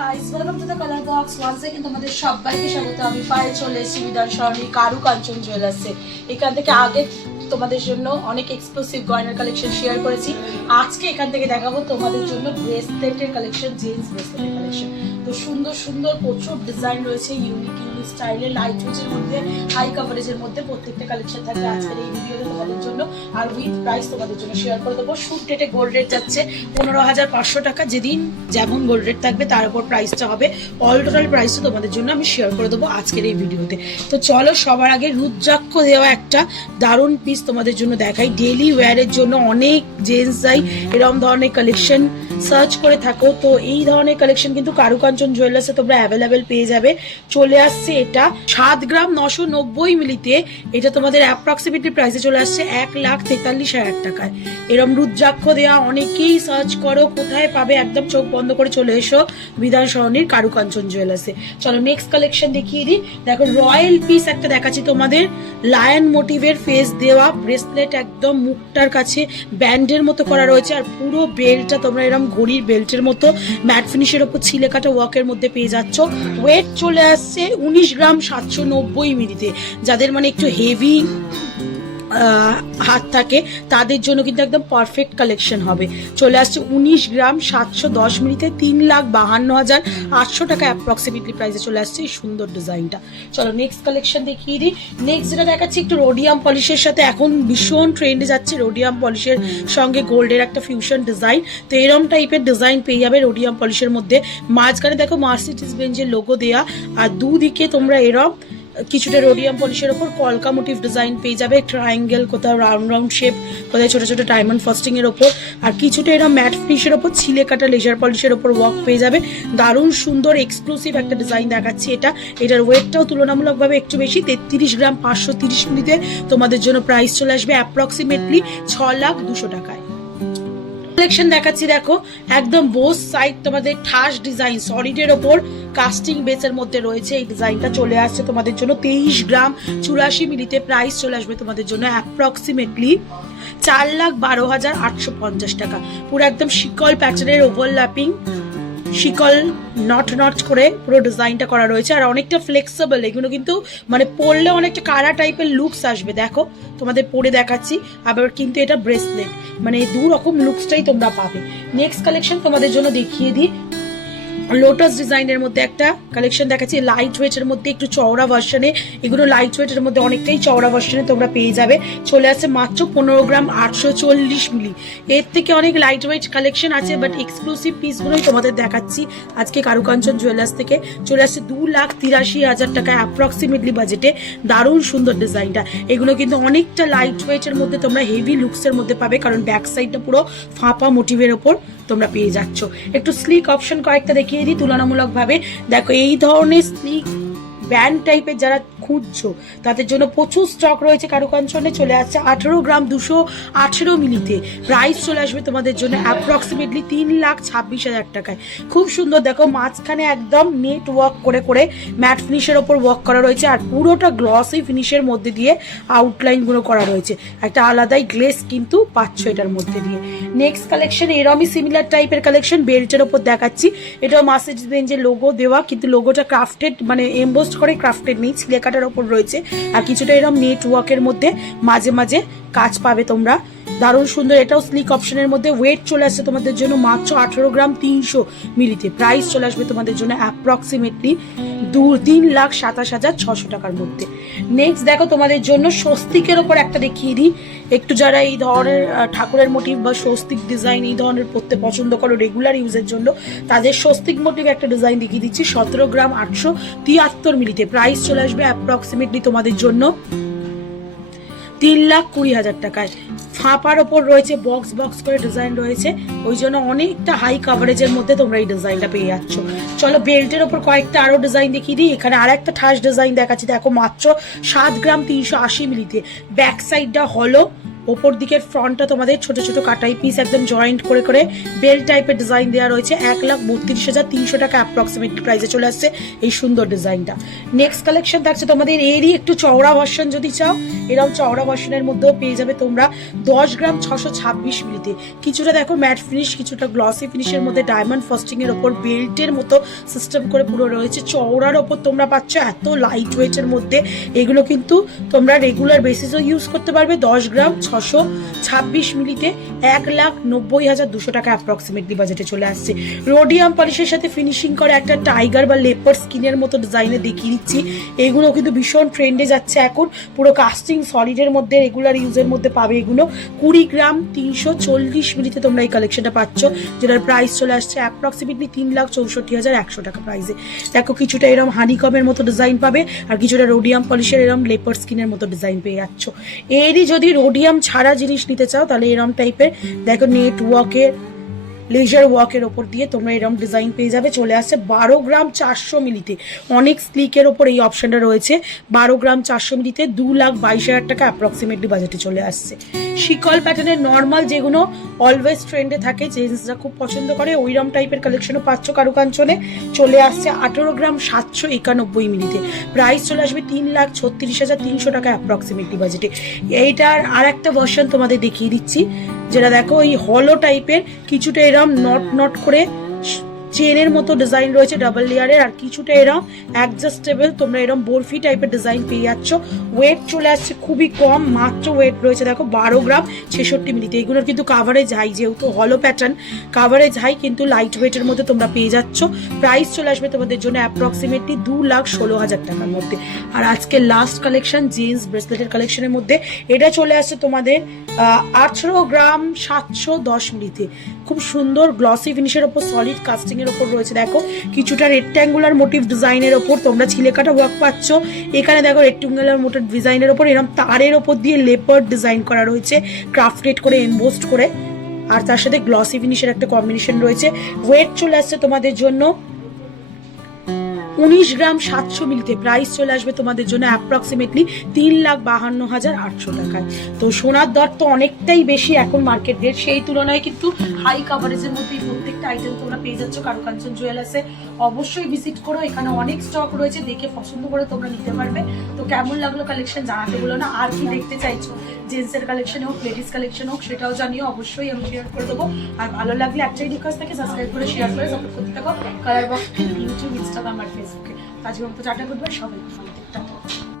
Guys, welcome to the colour box. Once again তোমাদের সবাইকে স্বাগত। আমি পায়ে চলে এসেছি বিধান সরণি কারু কাঞ্চন জুয়েলার্সে। এখান থেকে আগে তোমাদের জন্য অনেক এক্সক্লুসিভ গয়নার কালেকশন শেয়ার করেছি। আজকে এখান থেকে দেখাবো তোমাদের জন্য ব্রেসলেটের কালেকশন, জেন্টস ব্রেসলেটের কালেকশন। তো সুন্দর সুন্দর প্রচুর ডিজাইন রয়েছে, ইউনিক ইউনিক স্টাইলে, লাইট ওয়েটের মধ্যে, হাই কাভারেজের মধ্যে প্রত্যেকটা কালেকশন থাকবে আজকের এই ভিডিওতে তোমাদের জন্য। আর উইথ প্রাইস তোমাদের জন্য শেয়ার করে দেবো। শুট ডেটে গোল্ড রেট যাচ্ছে 15,500 টাকা। যেদিন যেমন গোল্ড রেট থাকবে তার উপর প্রাইসটা হবে। অল টোটাল প্রাইসটা তোমাদের জন্য আমি শেয়ার করে দেবো আজকের এই ভিডিওতে। তো চলো সবার আগে রুদ্রাক্ষ দেওয়া একটা দারুণ পিস তোমাদের জন্য দেখাই। ডেইলি ওয়্যারের জন্য অনেক জেন্টসরাই এরকম ধরনের কালেকশন সার্চ করে থাকো। তো এই ধরনের কালেকশন কিন্তু কারুকাঞ্চন জুয়েলার্সে তোমরা অ্যাভেলেবেল পেয়ে যাবে। চলে আসছে এটা 7 গ্রাম 990 মিলিতে। এটা তোমাদের অ্যাপ্রক্সিমেটলি প্রাইসে চলে আসছে 1,43,000 টাকায়। এরম রুদ্রাক্ষ দেওয়া অনেকেই সার্চ করো, কোথায় পাবে? একদম চোখ বন্ধ করে চলে এসো বিধান সরণির কারুকাঞ্চন জুয়েলার্সে। চলো নেক্সট কালেকশন দেখিয়ে দিই। দেখো রয়্যাল পিস একটা দেখাচ্ছি তোমাদের, লায়ন মোটিভের ফেস দেওয়া ব্রেসলেট, একদম মুখটার কাছে ব্যান্ডের মতো করা রয়েছে। আর পুরো বেল্টটা তোমরা এরকম ঘড়ির বেল্টের মতো ম্যাট ফিনিশের ওপর ছিলে কাটা ওয়ার্কের মধ্যে পেয়ে যাচ্ছ। ওয়েট চলে আসছে 19 গ্রাম 790 মিলিতে। যাদের মানে একটু হেভি হাত থাকে তাদের জন্য কিন্তু একদম পারফেক্ট কালেকশন হবে। চলে আসছে 19 গ্রাম 710 মিলিতে, 3,52,800 টাকা অ্যাপ্রক্সিমেটলি প্রাইসে চলে আসছে এই সুন্দর ডিজাইনটা। চলো নেক্সট কালেকশন দেখিয়ে দিই। নেক্সট যেটা দেখাচ্ছি একটু রোডিয়াম পলিশের সাথে, এখন ভীষণ ট্রেন্ডে যাচ্ছে রোডিয়াম পলিশের সঙ্গে গোল্ডের একটা ফিউশন ডিজাইন। তো এরম টাইপের ডিজাইন পেয়ে যাবে রোডিয়াম পলিশের মধ্যে। মাঝখানে দেখো মার্সিডিজ বেঞ্জের লোগো দেয়া, আর দুদিকে তোমরা এরম কিছুটা রোডিয়াম পলিশের ওপর কলকা মোটিভ ডিজাইন পেয়ে যাবে। ট্রায়াঙ্গেল, কোথাও রাউন্ড রাউন্ড শেপ, কোথায় ছোট ছোট ডায়মন্ড ফাস্টিং এর ওপর, আর কিছুটা এরকম ম্যাট ফিনিশের ওপর ছিলে কাটা লেজার পলিশের ওপর ওয়ার্ক পেয়ে যাবে। দারুণ সুন্দর এক্সক্লুসিভ একটা ডিজাইন দেখাচ্ছি এটা। এটার ওয়েটটাও তুলনামূলকভাবে একটু বেশি, 33 গ্রাম 530 মিলিতে তোমাদের জন্য প্রাইস চলে আসবে অ্যাপ্রক্সিমেটলি 6,02,000 টাকায়। কালেকশন দেখাচ্ছি দেখো, একদম বোস সাইড তোমাদের ঠাস ডিজাইন, সলিডের ওপর কাস্টিং বেসের মধ্যে রয়েছে। এই ডিজাইনটা চলে আসছে তোমাদের জন্য 23 গ্রাম 84 মিলিতে। প্রাইস চলে আসবে তোমাদের জন্য অ্যাপ্রক্সিমেটলি 4,12,850 টাকা। পুরো একদম শিকল প্যাটার্নের ওভারল্যাপিং, শিকল নট নট করে পুরো ডিজাইনটা করা রয়েছে। আর অনেকটা ফ্লেক্সিবল, এগুলো কিন্তু মানে পরলে অনেকটা কারা টাইপের লুকস আসবে। দেখো তোমাদের পরে দেখাচ্ছি। আবার কিন্তু এটা ব্রেসলেট, মানে দু রকম লুকসটাই তোমরা পাবে। নেক্সট কালেকশন তোমাদের জন্য দেখিয়ে দিই। লোটাস ডিজাইনের মধ্যে একটা কালেকশন দেখাচ্ছি, লাইট ওয়েটের মধ্যে একটু চওড়া ভার্সনে। এগুলো লাইট ওয়েটের মধ্যে অনেকটাই চওড়া ভার্সনে তোমরা পেয়ে যাবে। চলে আসছে মাত্র 15 গ্রাম 840 মিলি। এর থেকে অনেক লাইট ওয়েট কালেকশন আছে, বাট এক্সক্লুসিভ পিসগুলোই তোমাদের দেখাচ্ছি আজকে কারুকাঞ্চন জুয়েলার্স থেকে। চলে আসছে 2,83,000 টাকা অ্যাপ্রক্সিমেটলি বাজেটে। দারুণ সুন্দর ডিজাইনটা। এগুলো কিন্তু অনেকটা লাইট ওয়েটের মধ্যে তোমরা হেভি লুকসের মধ্যে পাবে, কারণ ব্যাক সাইডটা পুরো ফাঁপা মোটিভের ওপর তোমরা পেয়ে যাচ্ছ। একটু স্লিক অপশন কয়েকটা দেখিয়ে দিই তুলনামূলকভাবে। দেখো এই ধরনের স্লিক ব্যান্ড টাইপের যারা খুঁজছো তাদের জন্য প্রচুর স্টক রয়েছে কারুকাঞ্চনে। চলে আসছে 18 গ্রাম 218 মিলিতে। প্রাইস চলে আসবে তোমাদের জন্য অ্যাপ্রক্সিমেটলি 3,26,000 টাকায়। খুব সুন্দর, দেখো মাঝখানে একদম নেট ওয়ার্ক করে করে ম্যাট ফিনিশের ওপর ওয়ার্ক করা রয়েছে, আর পুরোটা গ্লসি ফিনিশের মধ্যে দিয়ে আউটলাইনগুলো করা রয়েছে। একটা আলাদাই গ্লেস কিন্তু পাচ্ছ এটার মধ্যে দিয়ে। নেক্সট কালেকশন এরমই সিমিলার টাইপের কালেকশন, বেল্টের ওপর দেখাচ্ছি। এটাও মার্সিডিজ বেঞ্জের লোগো দেওয়া, কিন্তু লোগোটা ক্রাফটেড, মানে এমবোসড করে ক্রাফটেড নেই, ছিলে কাটার ওপর রয়েছে। আর কিছুটা এরকম নেট ওয়ার্কের মধ্যে মাঝে মাঝে কাজ পাবে তোমরা। দারুণ সুন্দর, এটাও স্লিক অপশনের মধ্যে। ওয়েট চলে আসছে তোমাদের জন্য মাত্র 18 গ্রাম 300 মিলিতে। প্রাইস চলে আসবে তোমাদের জন্য অ্যাপ্রক্সিমেটলি 3,27,600 টাকার মধ্যে। নেক্সট দেখো তোমাদের জন্য স্বস্তিকের ওপর একটা দেখিয়ে দিই। একটু যারা এই ধরনের ঠাকুরের মোটিভ বা স্বস্তিক ডিজাইন এই ধরনের পড়তে পছন্দ করো রেগুলার ইউজের জন্য, তাদের স্বস্তিক মোটিভ একটা ডিজাইন দেখিয়ে দিচ্ছি 17 গ্রাম 873 মিলিতে। প্রাইস চলে আসবে অ্যাপ্রক্সিমেটলি তোমাদের জন্য 3,20,000 টাকায়। ফাঁপার ওপর রয়েছে বক্স বক্স করে ডিজাইন রয়েছে, ওই জন্য অনেকটা হাই কাভারেজের মধ্যে তোমরা এই ডিজাইনটা পেয়ে যাচ্ছ। চলো বেল্টের ওপর কয়েকটা আরো ডিজাইন দেখিয়ে দিই। এখানে আর একটা ঠাস ডিজাইন দেখাচ্ছি, দেখো মাত্র 7 গ্রাম 380 মিলিতে। ব্যাক সাইডটা হলো, ওপর দিকের ফ্রন্টটা তোমাদের ছোট ছোট কাটাই পিস একদম জয়েন্ট করে করে বেল টাইপের ডিজাইন দেওয়া রয়েছে। 1,32,300 টাকা অ্যাপ্রক্সিমেটলি প্রাইসে চলে আসছে এই সুন্দর ডিজাইনটা। নেক্সট কালেকশন থাকছে তোমাদের এরই একটু চওড়া ভার্সন, যদি চাও এরকম চওড়া ভার্সনের মধ্যেও পেয়ে যাবে তোমরা 10 গ্রাম 626 মিলিতে। কিছুটা দেখো ম্যাট ফিনিশ, কিছুটা গ্লসি ফিনিশের মধ্যে ডায়মন্ড ফাস্টিং এর ওপর বেল্টের মতো সিস্টেম করে পুরো রয়েছে। চওড়ার ওপর তোমরা পাচ্ছ এত লাইট ওয়েটের মধ্যে। এগুলো কিন্তু তোমরা রেগুলার বেসিসও ইউজ করতে পারবে। 10 গ্রাম 626 মিলিতে 1,90,200 টাকা অ্যাপ্রক্সিমেটলি বাজেটে চলে আসছে। রোডিয়াম পলিশের সাথে ফিনিশিং করে একটা টাইগার বা লেপার স্কিনের মতো ডিজাইনে দেখিয়ে দিচ্ছি। এগুলো কিন্তু ভীষণ ট্রেন্ডে যাচ্ছে এখন, পুরো কাস্টিং সলিডের মধ্যে রেগুলার ইউজের মধ্যে পাবে এগুলো। 20 গ্রাম 340 মিলিতে তোমরা এই কালেকশনটা পাচ্ছ, যেটার প্রাইস চলে আসছে অ্যাপ্রক্সিমেটলি 3,64,100 টাকা প্রাইসে। দেখো কিছুটা এরকম হানিকমের মতো ডিজাইন পাবে, আর কিছুটা রোডিয়াম পলিশের এরকম লেপার স্কিনের মতো ডিজাইন পেয়ে যাচ্ছ। এরই যদি রোডিয়াম ছাড়া জিনিস নিতে চাও তাহলে এরকম টাইপের দেখো নেট ওয়ার্কের লেজার ওয়ার্কের ওপর দিয়ে তোমরা এরকম ডিজাইন পেয়ে যাবে। চলে আসছে 12 গ্রাম 400 মিলিতে। অনেক স্লিকের ওপর এই অপশনটা রয়েছে। 12 গ্রাম 400 মিলিতে 2,22,000 টাকা অ্যাপ্রক্সিমেটলি বাজেটে চলে আসছে। শিকল প্যাটার্নের নর্মাল যেগুলো অলওয়েজ ট্রেন্ডে থাকে, জেন্টসরা খুব পছন্দ করে, ওইরকম টাইপের কালেকশনও পাচ্ছ কারুকাঞ্চনে। চলে আসছে 18 গ্রাম 791 মিলিতে। প্রাইস চলে আসবে 3,36,300 টাকা অ্যাপ্রক্সিমেটলি বাজেটে। এইটার আর একটা ভার্সন তোমাদের দেখিয়ে দিচ্ছি, যেটা দেখো ওই হলো টাইপের, কিছুটা এরম নট নট করে চেনের মতো ডিজাইন রয়েছে ডাবল লেয়ারের, আর কিছুটা এরম অ্যাডজাস্টেবল তোমরা এরম বরফি টাইপের ডিজাইন পেয়ে যাচ্ছ। ওয়েট চলে আসছে খুবই কম, মাত্র ওয়েট রয়েছে দেখো 12 গ্রাম 66 মিলিতে। এগুলোর কিন্তু কাভারেজ হাই, যেহেতু হলো প্যাটার্ন কাভারেজ হাই, কিন্তু লাইট ওয়েটের মধ্যে তোমরা পেয়ে যাচ্ছ। প্রাইস চলে আসবে তোমাদের জন্য অ্যাপ্রক্সিমেটলি 2,16,000 টাকার মধ্যে। আর আজকে লাস্ট কালেকশন জেন্টস ব্রেসলেটের কালেকশনের মধ্যে, এটা চলে আসছে তোমাদের 18 গ্রাম 710 মিলিতে। খুব সুন্দর গ্লসি ফিনিশের ওপর সলিড কাস্টিং এর ওপর রয়েছে। দেখো কিছুটা রেক্ট্যাঙ্গুলার মোটিভ ডিজাইনের ওপর তোমরা ছিলেকাটা ওয়ার্ক পাচ্ছ। এখানে দেখো রেক্ট্যাঙ্গুলার মোটিভ ডিজাইনের ওপর এরকম তারের ওপর দিয়ে লেপার্ড ডিজাইন করা রয়েছে, ক্রাফটেড করে এমবোসড করে, আর তার সাথে গ্লসি ফিনিশের একটা কম্বিনেশন রয়েছে। ওয়েট চলে আসছে তোমাদের জন্য 19 গ্রাম 700 মিলিতে। প্রাইস চলে আসবে তোমাদের জন্য অ্যাপ্রক্সিমেটলি 3,52,800 টাকায়। তো সোনার দর তো অনেকটাই বেশি এখন মার্কেট রেট, সেই তুলনায় কিন্তু হাই কাভারেজের মধ্যে প্রত্যেকটা আইটেম তোমরা পেয়ে যাচ্ছ কারুকাঞ্চন জুয়েলার্সে। অবশ্যই ভিজিট করো, এখানে অনেক স্টক রয়েছে, দেখে পছন্দ করে তোমরা নিতে পারবে। তো কেমন লাগলো কালেকশন জানাতে বলো না, আর কি দেখতে চাইছো, জেন্টসের কালেকশন হোক লেডিস কালেকশন হোক সেটাও জানিও, অবশ্যই আমি শেয়ার করে দেবো। আর ভালো লাগলে একটাই রিকোয়েস্ট থাকে, সাবস্ক্রাইব করে শেয়ার করে সাপোর্ট করতে থাকো কালার বক্স, ইউটিউব, ইনস্টাগ্রাম আর ফেসবুকে। আজকে মতো টাটা, গুড বাই, সবাই।